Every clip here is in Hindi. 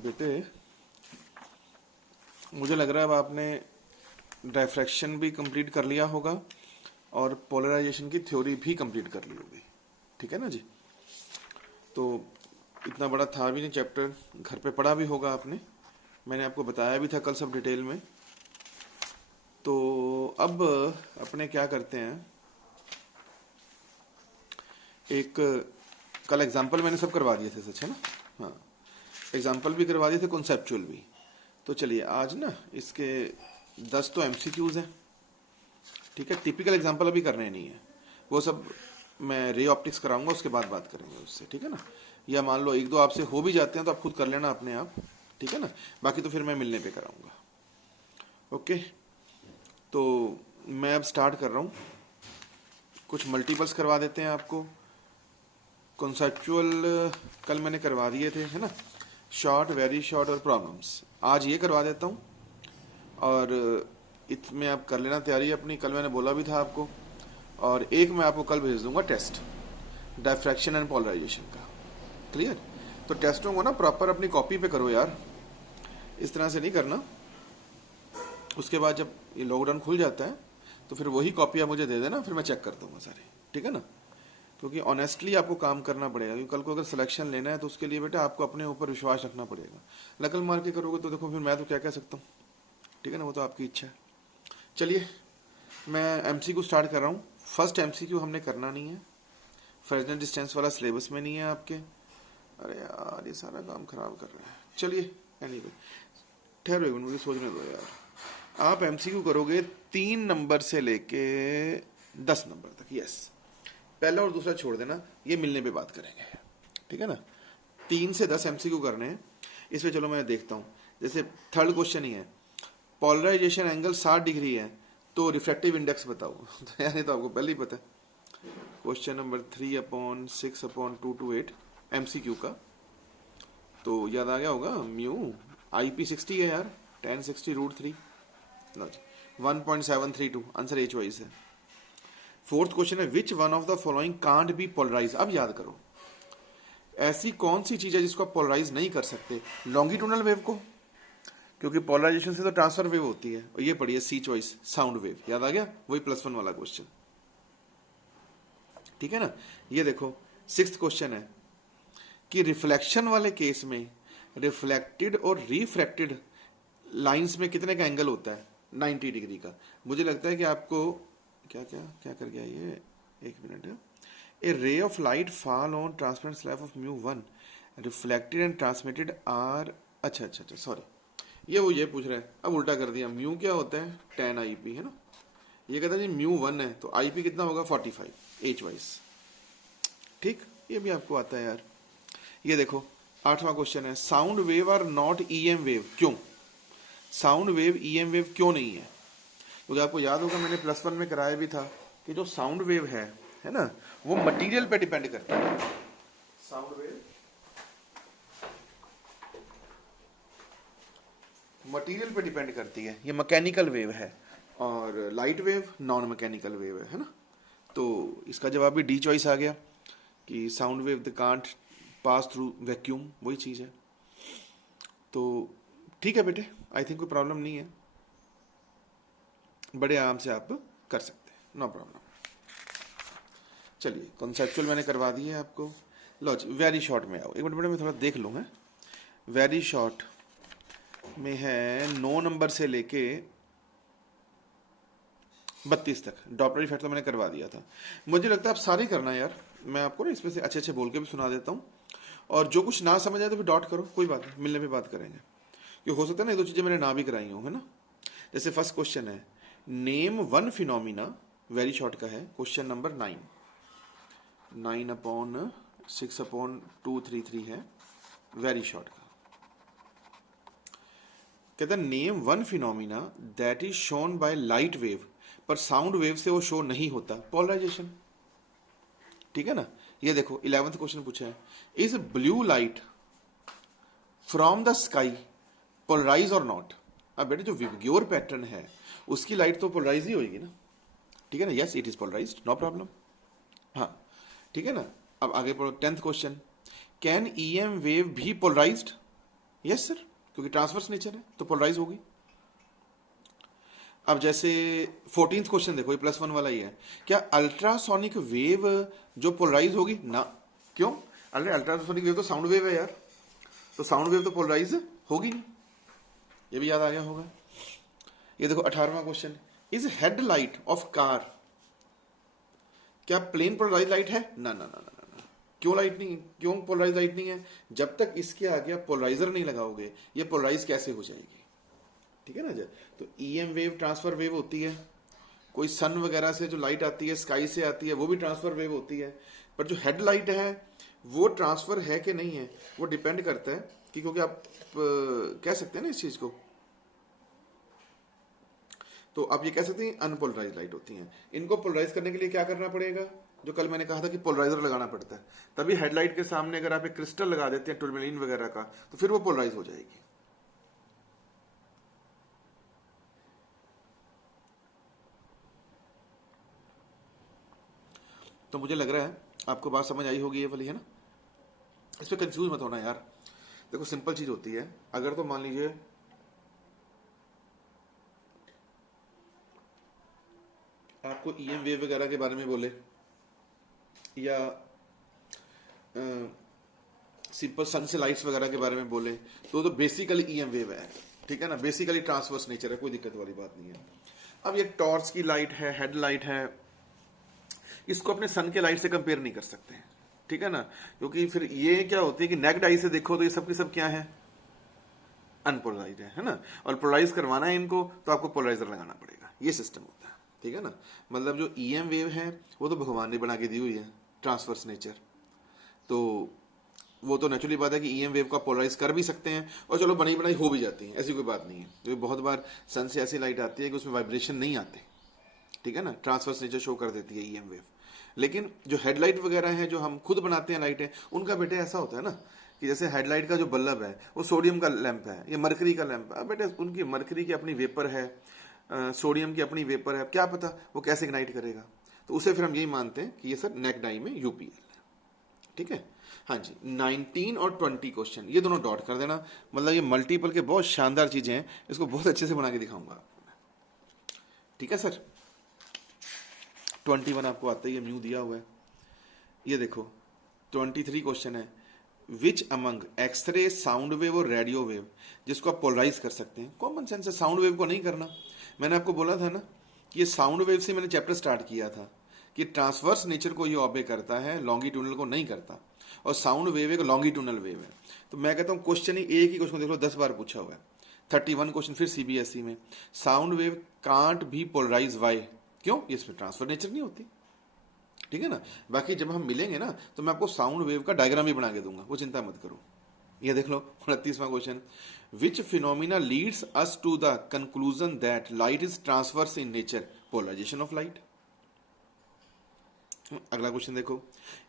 बेटे मुझे लग रहा है अब आपने डायफ्रैक्शन भी कंप्लीट कर लिया होगा और पोलराइजेशन की थ्योरी भी कंप्लीट कर ली होगी, ठीक है ना जी। तो इतना बड़ा था भी नहीं चैप्टर, घर पे पढ़ा भी होगा आपने, मैंने आपको बताया भी था कल सब डिटेल में। तो अब अपने क्या करते हैं, एक कल एग्जाम्पल मैंने सब करवा दिए थे, सच है ना। हाँ, एग्जाम्पल भी करवा दिए थे, कॉन्सेप्चुअल भी। तो चलिए आज ना इसके 10 तो एमसीक्यूज हैं, ठीक है। टिपिकल एग्जाम्पल अभी करने नहीं है, वो सब मैं रे ऑप्टिक्स कराऊंगा, उसके बाद बात करेंगे उससे, ठीक है ना। या मान लो एक दो आपसे हो भी जाते हैं तो आप खुद कर लेना अपने आप, ठीक है ना। बाकी तो फिर मैं मिलने पे कराऊंगा, ओके। तो मैं अब स्टार्ट कर रहा हूँ, कुछ मल्टीपल्स करवा देते हैं आपको। कॉन्सेप्चुअल कल मैंने करवा दिए थे, है ना, शॉर्ट, वेरी शॉर्ट और प्रॉब्लम्स। आज ये करवा देता हूँ और इसमें आप कर लेना तैयारी अपनी, कल मैंने बोला भी था आपको। और एक मैं आपको कल भेज दूंगा टेस्ट, डायफ्रैक्शन एंड पोलराइजेशन का, क्लियर। तो टेस्टों को ना प्रॉपर अपनी कॉपी पे करो यार, इस तरह से नहीं करना। उसके बाद जब ये लॉकडाउन खुल जाता है तो फिर वही कॉपी आप मुझे दे देना, फिर मैं चेक कर दूंगा सारे, ठीक है ना। क्योंकि ऑनेस्टली आपको काम करना पड़ेगा, क्योंकि कल को अगर सिलेक्शन लेना है तो उसके लिए बेटा आपको अपने ऊपर विश्वास रखना पड़ेगा। नकल मार के करोगे तो देखो फिर मैं तो क्या कह सकता हूँ, ठीक है ना, वो तो आपकी इच्छा है। चलिए मैं एमसीक्यू स्टार्ट कर रहा हूँ। फर्स्ट एमसीक्यू हमने करना नहीं है, फ्रेजनल डिस्टेंस वाला सिलेबस में नहीं है आपके। अरे यार ये सारा काम खराब कर रहा है। चलिए एनीवे, ठहरो एक मिनट, मुझे सोचने दो यार। आप एमसीक्यू करोगे 3 नंबर से लेके 10 नंबर तक, यस। पहला और दूसरा छोड़ देना, ये मिलने पे बात करेंगे, ठीक है ना। 3 से 10 एमसीक्यू करने हैं इसमें। चलो मैं देखता हूँ, जैसे थर्ड क्वेश्चन ही है, पोलराइजेशन एंगल 60 डिग्री है तो रिफ्रैक्टिव इंडेक्स बताओ। तो यार ये तो आपको पहले ही पता है। क्वेश्चन नंबर 3/6/228 एमसीक्यू का, तो याद आ गया होगा, म्यू IP60 है यार, 1060√3, लो जी 1.732, आंसर ए चॉइस है। फोर्थ क्वेश्चन है, which one of the following can't be polarise. अब याद करो, ऐसी कौन सी चीज है जिसको आप पोलराइज नहीं कर सकते। लॉन्गिट्यूडनल वेव को, क्योंकि पोलराइजेशन से तो ट्रांसफर वेव होती है। और ये पढ़िए सी चॉइस, साउंड वेव, याद आ गया, वही +1 वाला क्वेश्चन, ठीक है ना। ये देखो 6th क्वेश्चन है कि रिफ्लेक्शन वाले केस में रिफ्लेक्टेड और रिफ्रैक्टेड लाइंस में कितने का एंगल होता है, 90 डिग्री का। मुझे लगता है कि आपको क्या क्या क्या कर गया ये, एक मिनट है। A ray of light fall on transparent slab of μ1 reflected and transmitted are, अच्छा अच्छा अच्छा सॉरी, ये पूछ रहे हैं, अब उल्टा कर दिया। म्यू क्या होता है, 10 IP, है ना। ये कहता है जी μ1 है तो IP कितना होगा, 45 एच वाइज, ठीक। ये भी आपको आता है यार। ये देखो 8वां क्वेश्चन है, sound wave are not EM wave, क्यों। साउंड वेव EM वेव क्यों नहीं है, क्योंकि आपको याद होगा मैंने +1 में कराया भी था कि जो साउंड वेव है ना, वो मटेरियल पे डिपेंड करता है। साउंड वेव मटेरियल पे डिपेंड करती है, ये मैकेनिकल वेव है। और light wave non mechanical wave है ना। तो इसका जवाब भी डी चॉइस आ गया कि sound wave the can't pass through vacuum, वही चीज है। तो ठीक है बेटे, आई थिंक कोई प्रॉब्लम नहीं है, बड़े आराम से आप कर सकते हैं, नो प्रॉब्लम। चलिए कॉन्सेप्चुअल मैंने करवा दी है आपको। लो जी वेरी शॉर्ट में आओ, एक मिनट बेटा मैं थोड़ा देख लूँ। है वेरी शॉर्ट में है 9 नंबर से लेके 32 तक। डॉपलर इफेक्ट तो मैंने करवा दिया था, मुझे लगता है आप सारे करना है यार। मैं आपको ना इसमें से अच्छे अच्छे बोल के भी सुना देता हूँ, और जो कुछ ना समझ आए तो फिर डॉट करो, कोई बात नहीं, मिलने पे बात करेंगे। क्योंकि हो सकता है ना ये 2 चीज़ें मैंने ना भी कराई हूँ, है ना। जैसे फर्स्ट क्वेश्चन है, नेम 1 फिनोमिना, वेरी शॉर्ट का है, क्वेश्चन नंबर 9/6/233 है, वेरी शॉर्ट का। कहता है name 1 phenomena that is shown by light wave, पर साउंड वेव से वो शो नहीं होता, पोलराइजेशन, ठीक है ना। ये देखो 11th क्वेश्चन पूछा है, is blue light from the sky polarise और नॉट। अब बेटे जो विबग्योर पैटर्न है उसकी लाइट तो पोलराइज ही होगी ना, ठीक है ना। Yes it is polarised, no problem, हाँ ठीक है ना। अब आगे पढ़ो 10th question, can EM wave भी पोलराइज्ड। यस सर, क्योंकि ट्रांसवर्स नेचर है तो पोलराइज होगी। अब जैसे 14th क्वेश्चन देखो, ये +1 वाला ही है। क्या अल्ट्रासोनिक वेव जो पोलराइज होगी? ना। क्यों? अरे अल्ट्रासोनिक वेव तो साउंड वेव है यार, तो साउंड वेव तो पोलराइज होगी नहीं। ये भी याद आ गया होगा। ये देखो 18वां question, is headlight of car क्या प्लेन पोलराइज लाइट है? ना ना ना ना ना। क्यों लाइट नहीं? क्यों पोलराइज लाइट नहीं है? जब तक इसके आगे आप पोलराइजर नहीं लगाओगे ये पोलराइज कैसे हो जाएगी? ठीक है ना जी। तो ईएम वेव ट्रांसफर वेव होती है, कोई सन वगैरह से जो लाइट आती है, स्काई से आती है, वो भी ट्रांसफर वेव होती है। पर जो हेडलाइट है वो ट्रांसफर है कि नहीं है वो डिपेंड करता है कि, क्योंकि आप कह सकते हैं ना इस चीज को, तो आप ये कह सकते हैं अनपोलराइज लाइट होती हैं। इनको पोलराइज करने के लिए क्या करना पड़ेगा? जो कल मैंने कहा था कि पोलराइजर लगाना पड़ता है। तभी हेडलाइट के सामने अगर आप एक क्रिस्टल लगा देते हैं टूरमेलिन वगैरह का, तो फिर वो पोलराइज हो जाएगी। तो मुझे लग रहा है आपको बात समझ आई होगी ये वाली, है ना? इस पर कंफ्यूज मत होना यार। देखो सिंपल चीज होती है, अगर तो मान लीजिए आपको ईएम वेव वगैरह के बारे में बोले या सिंपल सन से लाइट्स वगैरह के बारे में बोले, तो बेसिकली ईएम वेव है, ठीक है ना? बेसिकली ट्रांसवर्स नेचर है, कोई दिक्कत वाली बात नहीं है। अब ये टॉर्च की लाइट है, हेडलाइट है, इसको अपने सन के लाइट से कंपेयर नहीं कर सकते, ठीक है ना? क्योंकि फिर ये क्या होती है कि नेक्ड आई से देखो तो ये सब की सब क्या है? अनपोलराइज है ना? और पोलराइज करवाना है इनको तो आपको पोलराइजर लगाना पड़ेगा, ये सिस्टम होता है, ठीक है ना? मतलब जो ईएम वेव है वो तो भगवान ने बना के दी हुई है, ट्रांसवर्स नेचर, तो वो तो नेचुरली बात है कि ईएम वेव को पोलराइज कर भी सकते हैं, और चलो बनी बनाई हो भी जाती है, ऐसी कोई बात नहीं है। क्योंकि बहुत बार सन से ऐसी लाइट आती है कि उसमें वाइब्रेशन नहीं आते, ठीक है ना? ट्रांसवर्स नेचर शो कर देती है ईएम वेव। लेकिन जो हेडलाइट वगैरह है जो हम खुद बनाते हैं लाइटें, उनका बेटे ऐसा होता है ना कि जैसे हेडलाइट का जो बल्ब है वो सोडियम का लैंप है या मरकरी का लैंप है। बेटे उनकी मरकरी की अपनी वेपर है, सोडियम की अपनी वेपर है, क्या पता वो कैसे इग्नाइट करेगा। तो उसे फिर हम यही मानते हैं कि ये सर नेक्ड आई में यूपीएल है, ठीक है? हाँ जी, 19 और 20 क्वेश्चन ये दोनों डॉट कर देना। मतलब ये मल्टीपल के बहुत शानदार चीजें हैं, इसको बहुत अच्छे से बना के दिखाऊंगा, ठीक है सर? 21 आपको आता ही है, म्यू दिया हुआ है। ये देखो 23 क्वेश्चन है, which among X ray, sound wave और रेडियो वेव जिसको आप पोलराइज कर सकते हैं? कॉमन सेंस है, साउंड वेव को नहीं करना। मैंने आपको बोला था ना कि ये साउंड वेव से मैंने चैप्टर स्टार्ट किया था कि ट्रांसवर्स नेचर को ये ऑबे करता है, लॉन्गिट्यूडनल को नहीं करता, और साउंड वेव एक लॉन्गिट्यूडनल वेव है। तो मैं कहता हूँ क्वेश्चन ही एक ही क्वेश्चन देख लो 10 बार पूछा हुआ है। 31 क्वेश्चन फिर सीबीएसई में, sound wave can't be polarise, why? क्यों? इसमें ट्रांसफर नेचर नहीं होती, ठीक है ना? बाकी जब हम मिलेंगे ना तो मैं आपको साउंड वेव का डायग्राम भी बना के दूंगा, वो चिंता मत करो। ये देख लो 29वां question, which phenomena leads us to the conclusion that light is transverse in nature? Polarisation of light. अगला क्वेश्चन देखो,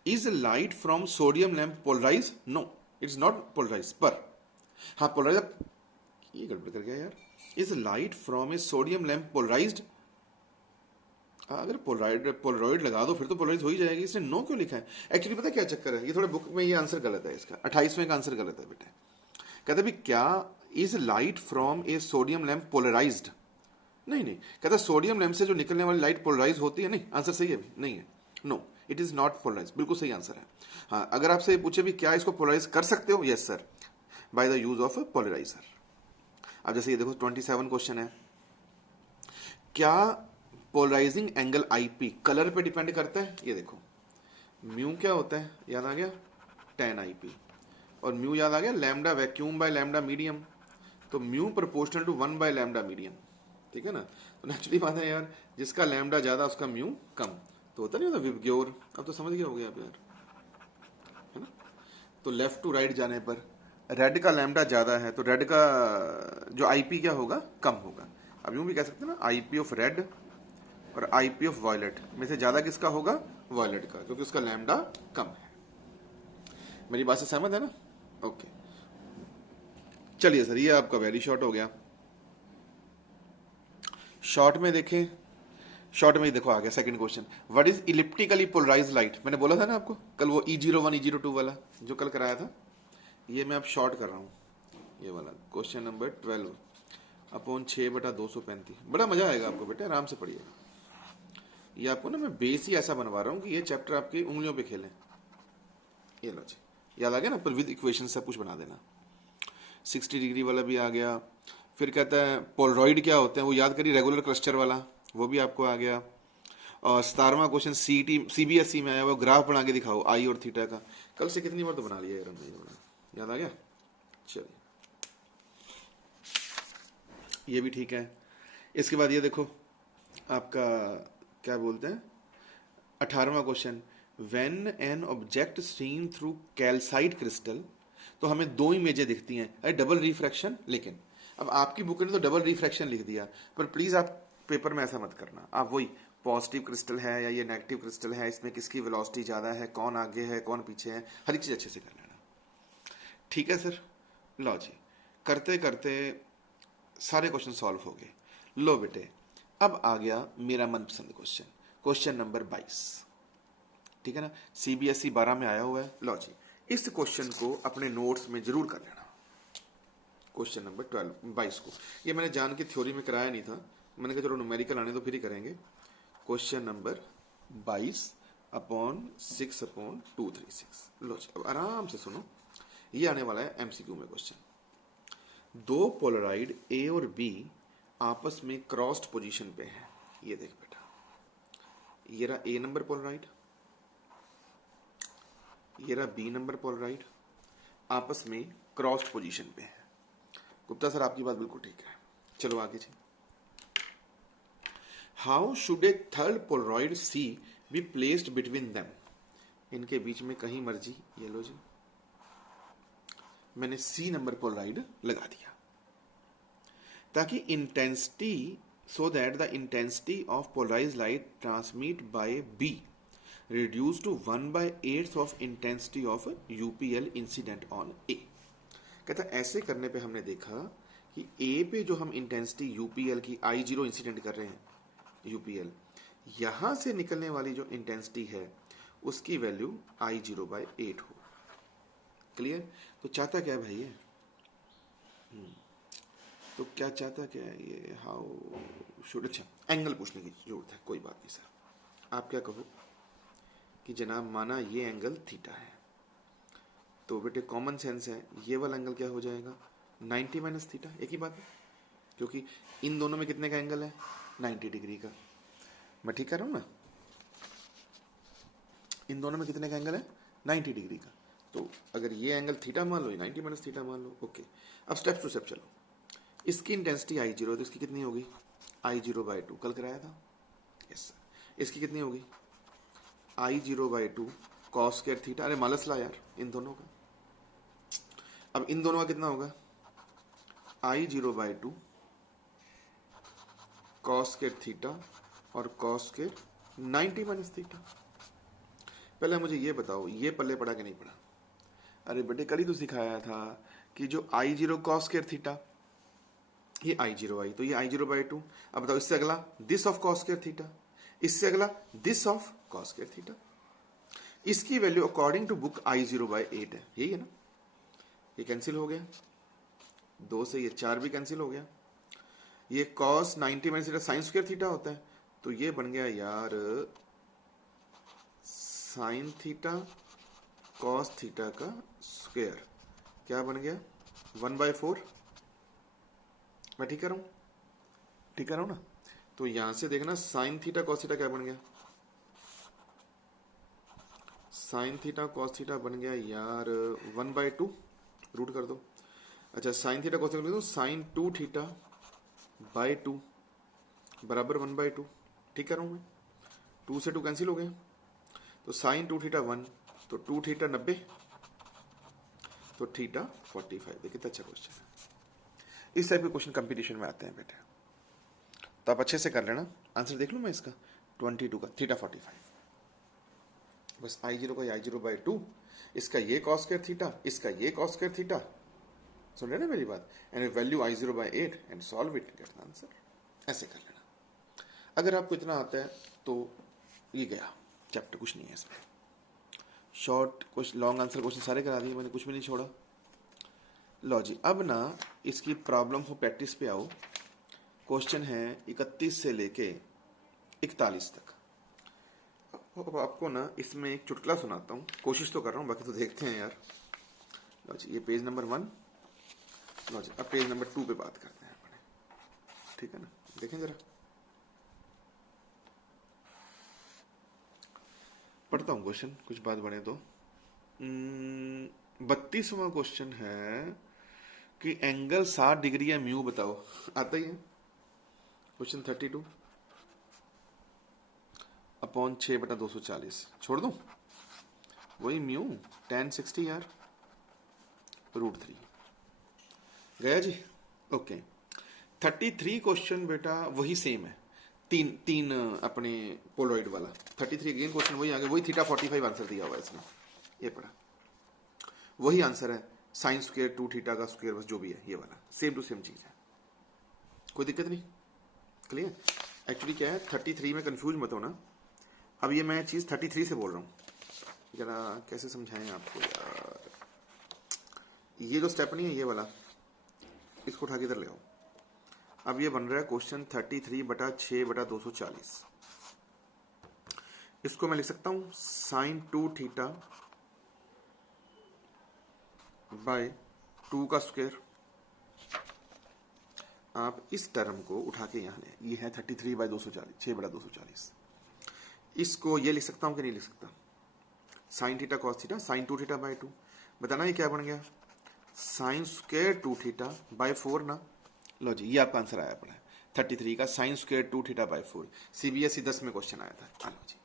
is light from sodium lamp polarise? No, it's not polarise. पर हाँ पोलराइज, ये गड़बड़ कर गया यार। Is light from a sodium lamp polarised? अगर पोलराइड लगा दो फिर तो पोलराइज हो ही जाएगी, इसने नो क्यों लिखा है? एक्चुअली पता है क्या चक्कर है, ये थोड़े बुक में ये आंसर गलत है इसका, 28वें का आंसर गलत है बेटे। कहता भी क्या is light from a sodium lamp polarised? नहीं नहीं, कहता सोडियम लैंप से जो निकलने वाली लाइट पोलराइज होती है, नहीं, आंसर सही है, नहीं है, no it is not polarise, बिल्कुल सही आंसर है। हाँ, अगर आपसे पूछे भी क्या इसको पोलराइज कर सकते हो? Yes sir, by the use of polariser. अब जैसे ये देखो 27 क्वेश्चन है, क्या पोलराइजिंग एंगल आईपी कलर पे डिपेंड करता है? ये देखो म्यू क्या होता है, याद आ गया, tan आईपी, और म्यू याद आ गया lambda vacuum by lambda medium, तो mu proportional to 1 by lambda medium, ठीक है ना? तो नेचुरली बात है यार, जिसका लैम्डा ज्यादा उसका म्यू कम, तो होता नहीं होता विबग्योर। अब तो समझ गया हो गया आप यार, है ना? तो लेफ्ट टू राइट जाने पर रेड का लैम्डा ज्यादा है तो रेड का जो आईपी क्या होगा, कम होगा। अब यूं भी कह सकते हैं ना, आईपी ऑफ रेड और आईपी ऑफ वायलेट में से ज्यादा किसका होगा? वायलेट का, क्योंकि उसका लैम्डा कम है। मेरी बात से सहमत है ना? ओके, चलिए सर, ये आपका वेरी शॉर्ट हो गया। शॉर्ट में देखें, शॉर्ट में ही देखो आ गया second question, what is elliptically polarise light? मैंने बोला था ना आपको कल, वो E01 E02 वाला जो कल कराया था, ये मैं अब शॉर्ट कर रहा हूं। ये वाला क्वेश्चन नंबर 12 अपॉन 6/235। बड़ा मजा आएगा आपको बेटे, आराम से पढ़िएगा। ये आपको ना मैं बेस ही ऐसा बनवा रहा हूँ कि ये चैप्टर आपकी उंगलियों पे खेले। ये लो जी, याद आ गया ना, पर विद इक्वेशन सब कुछ बना देना। 60 डिग्री वाला भी आ गया। फिर कहता है पोलरॉइड क्या होते हैं, वो याद करिए, रेगुलर क्लस्टर वाला, वो भी आपको आ गया। और 17वां क्वेश्चन CBSE में आया, वो ग्राफ बना के दिखाओ आई और थीटा का। कल से कितनी बार तो बना लिया यार हमने, याद आ गया। चलिए ये भी ठीक है। इसके बाद ये देखो आपका क्या बोलते हैं, 18वां question, when an object stream through calcite crystal, तो हमें दो इमेजें दिखती हैं, अरे डबल रिफ्रैक्शन। लेकिन अब आपकी बुक ने तो डबल रिफ्रैक्शन लिख दिया, पर प्लीज आप पेपर में ऐसा मत करना। आप वही पॉजिटिव क्रिस्टल है या ये नेगेटिव क्रिस्टल है, इसमें किसकी वेलोसिटी ज्यादा है, कौन आगे है कौन पीछे है, हर एक चीज अच्छे से कर लेना। ठीक है सर। लो जी, करते करते सारे क्वेश्चन सॉल्व हो गए। लो बेटे, अब आ गया मेरा मनपसंद क्वेश्चन, क्वेश्चन नंबर 22। ठीक है ना, CBSE 12 में आया हुआ है। लो जी, इस क्वेश्चन को अपने नोट्स में जरूर कर लेना। क्वेश्चन नंबर 22 को ये मैंने जान के थ्योरी में कराया नहीं था, मैंने कहा चलो न्यूमेरिकल आने तो फिर ही करेंगे। Question number 22 upon 6/236। लो जी, अब आराम से सुनो, ये आने वाला है MCQ में क्वेश्चन। दो पोलराइड A और B आपस में क्रॉस्ड पोजीशन पे है। ये देख बेटा, ये रहा A नंबर पोलराइड, ये रहा B नंबर पोलराइड, आपस में क्रॉस्ड पोजीशन पे है। गुप्ता सर आपकी बात बिल्कुल ठीक है। चलो आगे जी। How should a third polaroid C be placed between them, इनके बीच में कहीं मर्जी। ये लो जी, मैंने C नंबर पोलराइड लगा दिया ताकि intensity, so that the intensity of polarized light transmit by B reduced to 1/8 of intensity of UPL incident on A। कहता ऐसे करने पे हमने देखा कि A पे जो हम इंटेंसिटी UPL की I0 इंसिडेंट कर रहे हैं, UPL, यहां से निकलने वाली जो इंटेंसिटी है उसकी वैल्यू I0/8 हो। क्लियर? तो चाहता क्या भाई ये, तो क्या चाहता क्या है ये, हाउ शुड, अच्छा एंगल पूछने की जरूरत है, कोई बात नहीं सर। आप क्या कहो कि जनाब माना ये एंगल थीटा है, तो बेटे कॉमन सेंस है ये वाला एंगल क्या हो जाएगा, 90 माइनस थीटा। एक ही बात है, क्योंकि इन दोनों में कितने का एंगल है, 90 डिग्री का। मैं ठीक कर रहा हूं ना, इन दोनों में कितने का एंगल है, 90 डिग्री का। तो अगर ये एंगल थीटा मान लो, 90 माइनस थीटा मान लो। ओके, अब स्टेप टू स्टेप चलो। इसकी इंटेंसिटी I0, तो इसकी कितनी होगी, I0/2, कल कराया था। Yes sir. इसकी कितनी होगी, I0/2 कॉस स्क्वायर थीटा। अरे मालस ला यार इन दोनों का। अब इन दोनों का कितना होगा, I0/2 कॉस स्क्वायर थीटा और कॉस स्क्वायर 90 माइनस थीटा। पहले मुझे ये बताओ, ये पल्ले पड़ा कि नहीं पड़ा। अरे बेटे कल ही तो सिखाया था कि जो I0 कॉस स्क्वायर थीटा, ये I0 तो ये I0/2। अब बताओ इससे अगला this of cos square theta, इससे अगला this of cos square theta. इसकी value according to book I0/8 है, यही है ना। ये कैंसिल हो गया, 2 से ये 4 भी कैंसिल हो गया। ये cos 90 minus theta sine square theta होता है, तो ये बन गया यार साइन थीटा कॉस थीटा का स्क्वायर। क्या बन गया, 1/4। मैं ठीक कर रहा हूं, ठीक कर रहा हूं ना। तो यहां से देखना साइन थीटा कॉस थीटा क्या बन गया, साइन थीटा कॉस थीटा बन गया यार 1/2, रूट कर दो। अच्छा sine theta cos theta, sine 2 theta by 2 बराबर 1/2। ठीक कर रहा हूं मैं, 2 से 2 कैंसिल हो गया, तो साइन 2 थीटा 1, तो 2 थीटा 90, तो थीटा 45। देखिए कितना अच्छा क्वेश्चन है। इस टाइप के क्वेश्चन कंपटीशन में आते हैं बेटे, तो आप अच्छे से कर लेना। आंसर देख लूं मैं इसका, 22 का थीटा 45। बस I0 का I0/2, इसका ये कॉस स्क्वायर थीटा, इसका ये कॉस स्क्वायर थीटा। सुन रहे ना मेरी बात, and value I0/8 and solve it, get the answer. ऐसे कर लेना। अगर आपको इतना आता है तो ये गया चैप्टर, कुछ नहीं है इसमें। शॉर्ट कुछ लॉन्ग आंसर क्वेश्चन सारे करा दिए मैंने, कुछ भी नहीं छोड़ा। लो जी, अब ना इसकी प्रॉब्लम हो प्रैक्टिस पे आओ। क्वेश्चन है 31 से लेके 41 तक। अब आपको ना इसमें एक चुटकुला सुनाता हूँ, कोशिश तो कर रहा हूँ, बाकी तो देखते हैं यार। लो जी, ये पेज नंबर 1। लो जी, अब पेज नंबर 2 पे बात करते हैं अपने, ठीक है ना। देखें जरा, पढ़ता हूँ क्वेश्चन, कुछ बात बने तो। 32वां क्वेश्चन है कि एंगल 60 डिग्री है, म्यू बताओ। आता ही है क्वेश्चन 32 अपॉन 6/240। छोड़ दूं, वही म्यू tan 60 यार, √3 गया जी। ओके, 33 क्वेश्चन बेटा वही सेम है, तीन तीन अपने पोलॉइड वाला। 33 अगेन क्वेश्चन वही आ गया, वही θ45 आंसर दिया हुआ है इसमें, ये पढ़ा, वही आंसर है, साइन स्क्वायर 2 थीटा का स्क्वायर, बस जो भी है ये वाला सेम टू सेम चीज है, कोई दिक्कत नहीं। क्लियर? एक्चुअली क्या है, 33 में कंफ्यूज मत होना। अब ये मैं चीज 33 से बोल रहा हूँ, जरा कैसे समझाएं आपको यार। ये जो स्टेप नहीं है ये वाला, इसको उठा के इधर ले आओ। अब ये बन रहा है क्वेश्चन 33/6/240। इसको मैं लिख सकता हूं साइन 2 थीटा बाय 2 का स्क्वायर। आप इस टर्म को उठा के यहां ले, ये है 33/240, 6/240। इसको ये लिख सकता हूं कि नहीं लिख सकता, sign theta cos theta sine 2 theta by 2। बताना ये क्या बन गया, साइन स्क्वायर 2 थीटा बाय 4 ना। लो जी, ये आपका आंसर आया पड़ा है 33 का, sine square 2 theta bye 4। CBSE 10 में क्वेश्चन आया था। लो जी,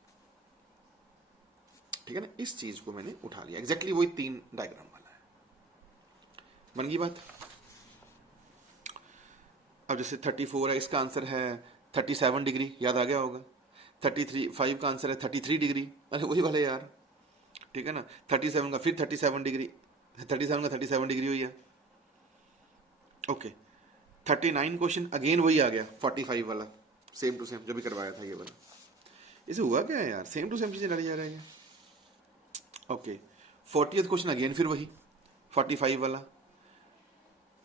ठीक है ना, इस चीज को मैंने उठा लिया, एग्जैक्टली वही 3 डायग्राम वाला है, बन गई बात। अब जैसे 34 है, इसका आंसर है 37 डिग्री, याद आ गया होगा। 5 का आंसर है 33 डिग्री, अरे वही वाले यार, ठीक है ना। 37 का फिर 37 डिग्री, 37 का 37 डिग्री हुई है। ओके, 39 क्वेश्चन अगेन वही आ गया 45 वाला, सेम टू सेम जो भी करवाया था ये वाला। इसे हुआ क्या है यार, सेम टू सेम चीजें डाली जा रही है। ओके, 40th क्वेश्चन अगेन फिर वही 45 वाला,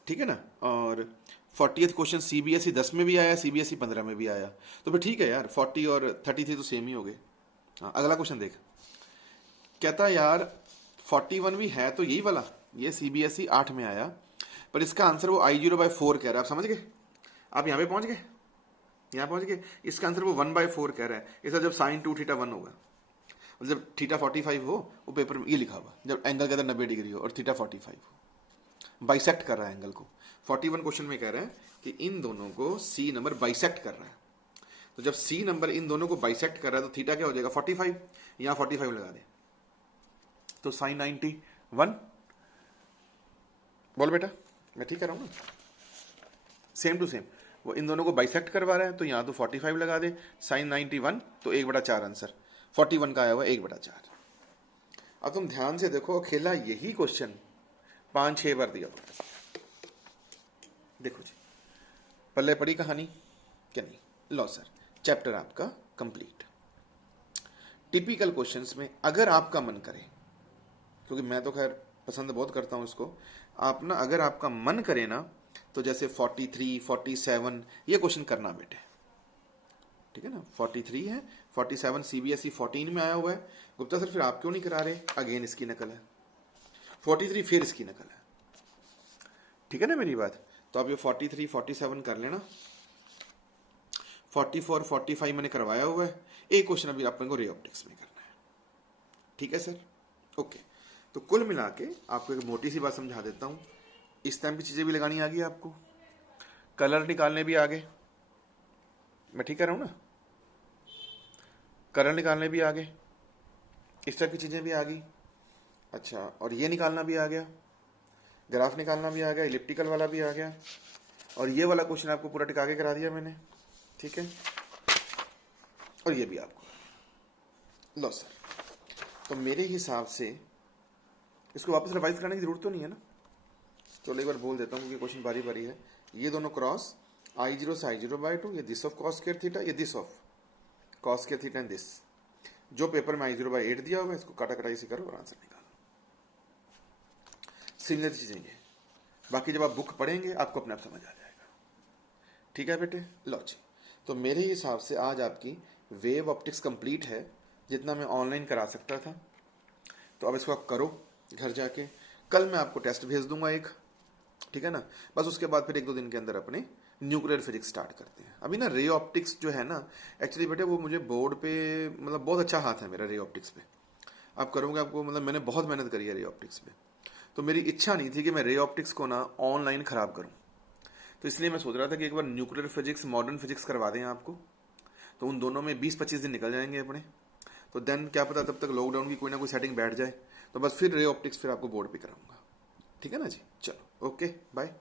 ठीक है ना। और 40th क्वेश्चन CBSE 10 में भी आया, CBSE 15 में भी आया, तो फिर ठीक है यार, 40 और 33 तो सेम ही हो गए। हाँ, अगला क्वेश्चन देख, कहता यार 41 भी है तो यही वाला, ये CBSE 8 में आया, पर इसका आंसर वो I0/4 कह रहा है। आप समझ गए, आप यहाँ पे पहुंच गए, यहाँ पहुंच गए। इसका आंसर वो 1/4 कह रहा है। इसका जब साइन 2 थीटा 1 होगा, और जब θ45 हो, वो पेपर में ये लिखा हुआ, जब एंगल के अंदर 90 डिग्री हो और θ45 हो, बाइसेक्ट कर रहा है एंगल को। 41 क्वेश्चन में कह रहे हैं कि इन दोनों को C नंबर बाइसेक्ट कर रहा है। तो जब C नंबर इन दोनों को बाइसेक्ट कर रहा है तो थीटा क्या हो जाएगा, 45। यहाँ 45 लगा दे तो साइन 91। बोल बेटा, मैं ठीक कर रहा हूँ ना, सेम टू सेम। वो इन दोनों को बाइसेक्ट करवा रहा है, तो यहाँ तो 45 लगा दे, साइन 91 तो 1/4 आंसर 41 का आया हुआ 1/4। अब तुम ध्यान से देखो, अकेला यही क्वेश्चन 5-6 बार दिया हुआ है। देखो जी, पल्ले पड़ी कहानी क्या नहीं। लो सर, चैप्टर आपका कंप्लीट। टिपिकल क्वेश्चंस में अगर आपका मन करे, क्योंकि मैं तो खैर पसंद बहुत करता हूं इसको, आप ना अगर आपका मन करे ना, तो जैसे 43, 47 ये क्वेश्चन करना बेटे, ठीक है ना। 43 है, 47 CBSE 14 में आया हुआ है। गुप्ता सर फिर आप क्यों नहीं करा रहे, अगेन इसकी नकल है। 43 फिर इसकी नकल है, ठीक है ना मेरी बात। तो आप ये 43, 47 कर लेना। 44, 45 मैंने करवाया हुआ है। एक क्वेश्चन अभी अपन को रे ऑप्टिक्स में करना है, ठीक है सर। ओके, तो कुल मिला के आपको एक मोटी सी बात समझा देता हूं। इस टाइम की चीजें भी लगानी आ गई आपको, कलर निकालने भी आ गए, मैं ठीक कर रहा हूं ना, कलर निकालने भी आ गए, इस टाइप की चीजें भी आ गई। अच्छा, और ये निकालना भी आ गया, ग्राफ निकालना भी आ गया, इलिप्टिकल वाला भी आ गया, और ये वाला क्वेश्चन आपको पूरा टिका के करा दिया मैंने, ठीक है। और ये भी आपको। लो सर, तो मेरे हिसाब से इसको वापस रिवाइज करने की जरूरत तो नहीं है ना। चलो एक बार बोल देता हूँ क्योंकि क्वेश्चन बारी बारी है। ये दोनों क्रॉस I0 से I0/2, ये this of cos square theta, ये this of cos square theta and this. जो पेपर में I0/8 दिया हुआ है, इसको काटा कटाई से करो और आंसर निकालो। सिमिलर चीजें ये बाकी जब आप बुक पढ़ेंगे आपको अपने आप समझ आ जाएगा। ठीक है बेटे, लो जी। तो मेरे हिसाब से आज आपकी वेव ऑप्टिक्स कंप्लीट है, जितना मैं ऑनलाइन करा सकता था। तो अब इसको आप करो घर जाके। कल मैं आपको टेस्ट भेज दूंगा एक, ठीक है ना। बस उसके बाद फिर 1-2 दिन के अंदर अपने न्यूक्लियर फिजिक्स स्टार्ट करते हैं। अभी ना रे ऑप्टिक्स जो है ना, एक्चुअली बेटे वो मुझे बोर्ड पे मतलब बहुत अच्छा हाथ है मेरा रे ऑप्टिक्स पे। आप करोगे, आपको मतलब मैंने बहुत मेहनत करी है रे ऑप्टिक्स पे। तो मेरी इच्छा नहीं थी कि मैं रे ऑप्टिक्स को ना ऑनलाइन खराब करूं। तो इसलिए मैं सोच रहा था कि एक बार न्यूक्लियर फिजिक्स मॉडर्न फिजिक्स करवा दें आपको। तो उन दोनों में 20-25 दिन निकल जाएंगे अपने। तो देन क्या पता तब तक लॉकडाउन की कोई ना कोई सेटिंग बैठ जाए, तो बस फिर रे ऑप्टिक्स फिर आपको बोर्ड पे कराऊंगा। ठीक है ना जी, चलो ओके बाय।